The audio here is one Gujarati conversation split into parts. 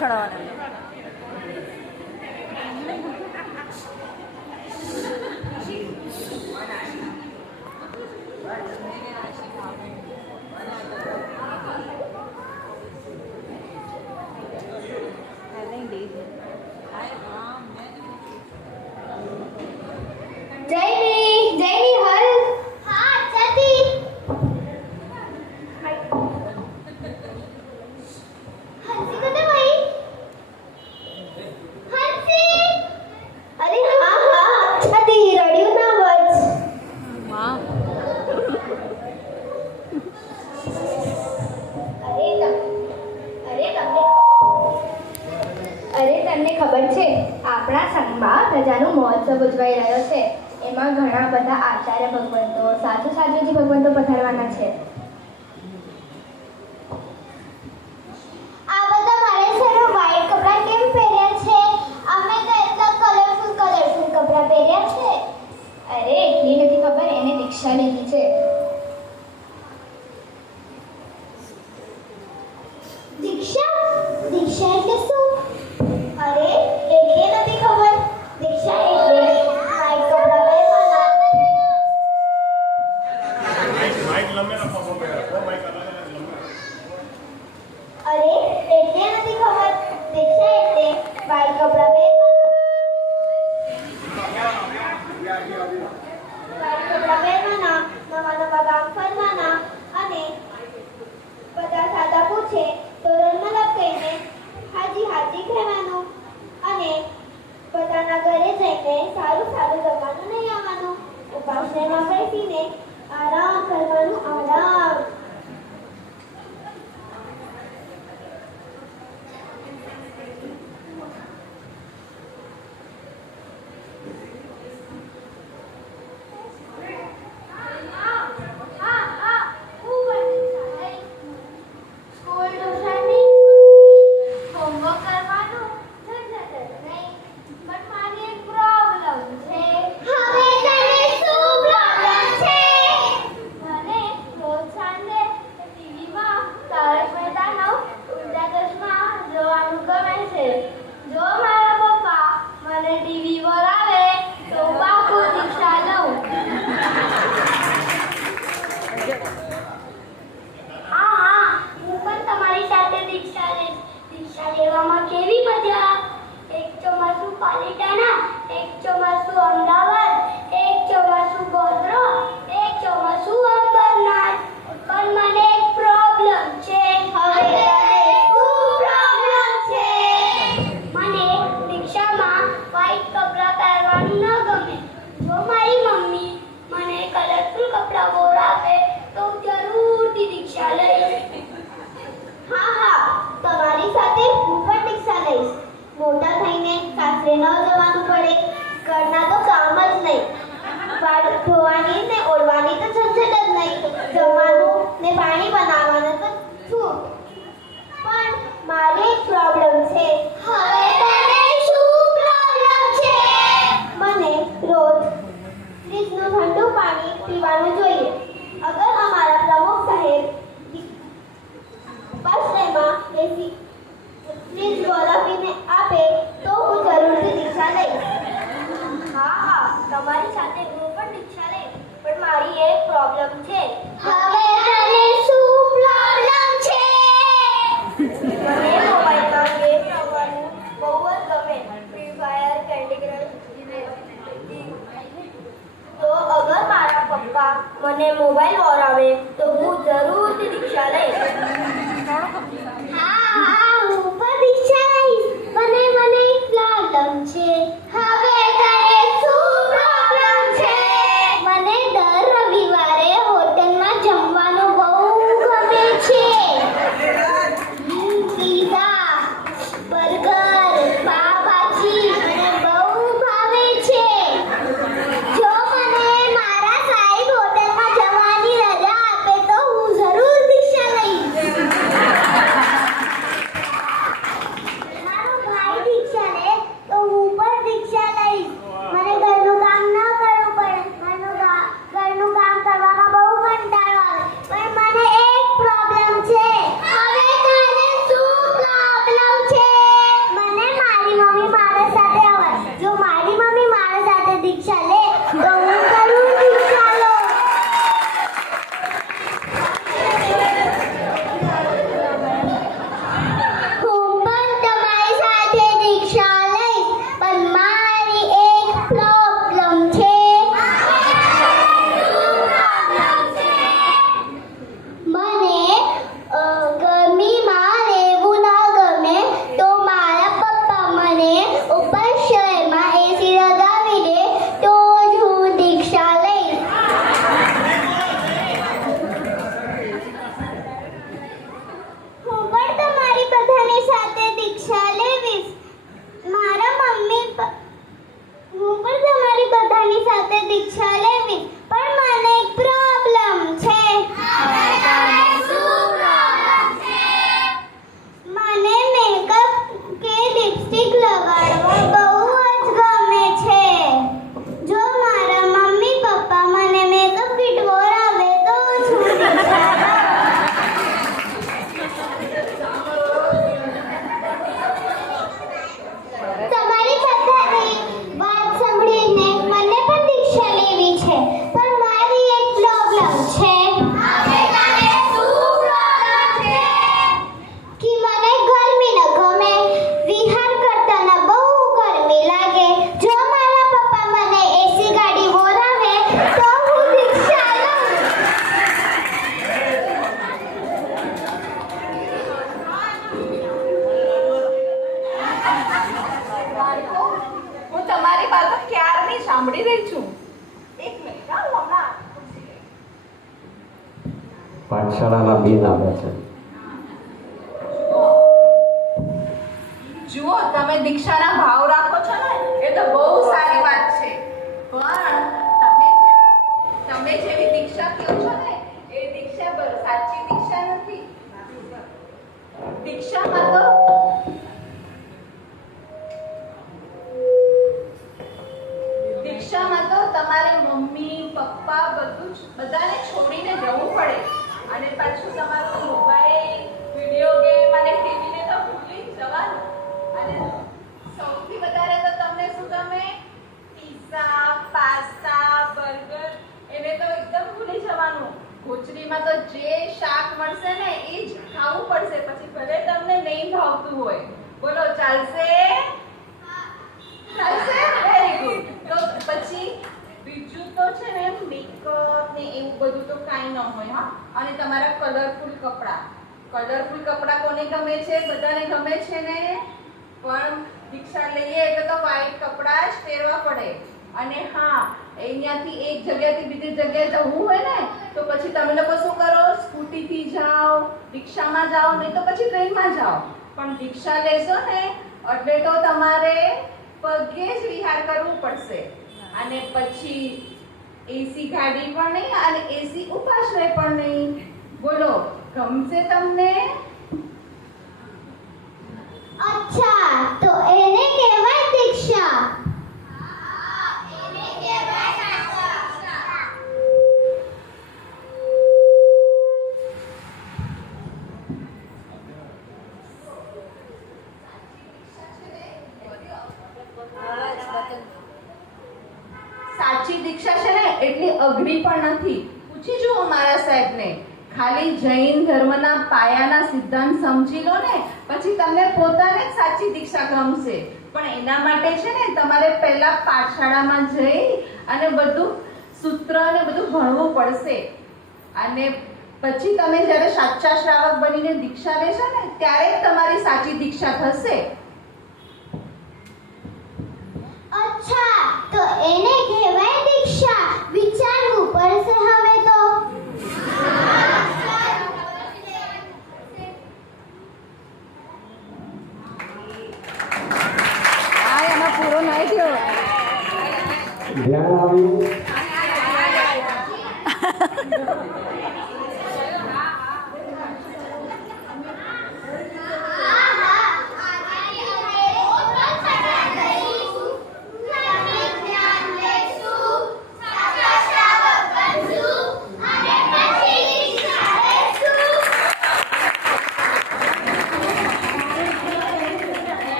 ચડાવવાના. મહોત્સવ ઉજવાઈ રહ્યો છે. એમાં ઘણા બધા આચાર્ય ભગવંતો, સાધુ સાધ્વીજી ભગવંતો પધારવાના છે. આ બધા મારે સર વ્હાઈટ કપડાં કેમ પહેર્યા છે? અમે તો એટલા કલરફુલ કપડાં પહેર્યા છે. અરે એટલી નથી ખબર, એને દીક્ષા લીધી છે. દીક્ષા એટલે શું? અરે એટલે નથી ખબર. દીક્ષા એટલે વ્હાઈટ કપડાં પહેરવાના. અરે એટલે નથી ખબર. દીક્ષા એટલે વ્હાઈટ કપડાં પહેરવાના, નવા નવા ગામ ફરવાના અને બધા સાદા પૂછે તો રણમલક કહીને હાજી હાજી કહેવાનું અને બધાના ઘરે જઈને સારું સારું જમવાનું નહીં આવવાનું. ઉપાસનામાં બેસીને આરામ કરવાનું. આરામ. મોટા થઈને સાસરે ન જવાનું પડે. ઘરના તો કામ જ નહીં. વાળ ધોવાની ને ઓળવાની તો ઝંઝટ જ નહીં. જમવાનું ને પાણી બનાવવાનું તો છૂટ. પણ મારે એક પ્રોબ્લેમ છે. હવે તને શું પ્રોબ્લેમ છે? મને રોજ ફ્રીજનું ઠંડુ પાણી પીવાનું જોઈએ. અગર અમારા પ્રમુખ સાહેબ ઉપાસનામાં એસી ફ્રીજ બોલાવીને આપે તો હું જરૂરથી દીક્ષા લઈશ. હા, તમારી સાથે હું પણ દીક્ષા લઈશ. પણ મારી એક પ્રોબ્લેમ છે. હવે તને શું પ્રોબ્લેમ છે? મને મોબાઈલમાં ગેમ રમવાનું બહુ જ ગમે. Free fire, candy crush. તો અગર મારા પપ્પા મને મોબાઈલ વોરાવે તો હું જરૂરથી દીક્ષા લઈશ. હા, હું પણ દીક્ષા લઈશ. મને એક પ્રોબ્લેમ છે. હવે તને શું પ્રોબ્લેમ છે? મને દર રવિવારે હોટલમાં જમવાનું બહુ ગમે છે. પીઝા, બર્ગર, પાવભાજી મને બહુ ભાવે છે. જો મને મારા સાહેબ હોટલમાં જવાની રજા આપે સાંભળી રહી છું. એક મિનિટ હા, હું હમણાં પૂછી લઈશ. પાઠશાળાના બેન આવ્યા છે. જુઓ, તમે દીક્ષાના ભાવ રાખો છો ને એ તો બહુ સારી વાત છે, પણ તમે જેવી દીક્ષા કહો છો ને એ દીક્ષા સાચી દીક્ષા નથી. દીક્ષામાં તો તમારે મમ્મી પપ્પા બધાને છોડીને જવું પડે, અને પાછું તમારું મોબાઈલ વિડીયો ગેમ અને ટીવીને તો ભૂલી જ જવાનું. અને સૌથી વધારે તો તમને શું ગમે? પિઝા, પાસ્તા, બર્ગર, એને તો એકદમ ભૂલી જવાનું. ખોચડીમાં તો જે શાક મળશે ને એ જ ખાવું પડશે, પછી ભલે તમને નહીં ભાવતું હોય. બોલો, ચાલશે? ચાલશે? Very good. તો પછી બીજું તો છે ને મેકઅપ ને એવું બધું તો કાંઈ ન હોય. હા, અને તમારા કલરફુલ કપડાં કોને ગમે છે? બધાને ગમે છે ને? પણ દીક્ષા લઈએ એટલે તો વ્હાઈટ કપડાં જ પહેરવા પડે. અને હા, અહીંયાથી એક જગ્યાથી બીજી જગ્યાએ જવું હોય ને તો પછી તમે લોકો શું કરો? સ્કૂટીથી જાઓ, રિક્ષામાં જાઓ, નહીં તો પછી ટ્રેનમાં જાઓ. પણ દીક્ષા લેશો ને એટલે તો તમારે પગે જ વિહાર કરવું પડશે. અને પછી એસી ગાડી પણ નહીં અને એસી ઉપાશ્રય પણ નહીં. બોલો, ગમશે તમને? અચ્છા, તો એને કહેવાય દીક્ષા. સાચી દીક્ષા છે ને એટલી અઘરી પણ નથી. પૂછી જુઓ મારા સાહેબને. ખાલી જૈન ધર્મના પાયાના સિદ્ધાંત સમજી લો ને પછી તમને પોતાને જ સાચી દીક્ષા ગમશે. પણ એના માટે છે ને તમારે પહેલા પાઠશાળામાં જઈ અને બધું સૂત્ર અને બધું ભણવું પડશે. અને પછી તમે જ્યારે સાચા શ્રાવક બનીને દીક્ષા લેશો ને ત્યારે જ તમારી સાચી દીક્ષા થશે. અચ્છા, તો એને કહેવાય દીક્ષા. વિચારવું પડશે હવે તો. એમાં પૂરો નહીં થયો. ધ્યાન આવ્યું?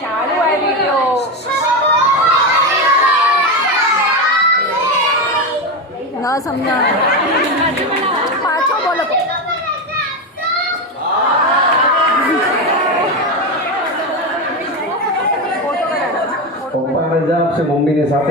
ચાલુ આ વિડીયો ન સમજાણ પાછો બોલો. પપ્પા રજા આપશે મમ્મીની સાથે.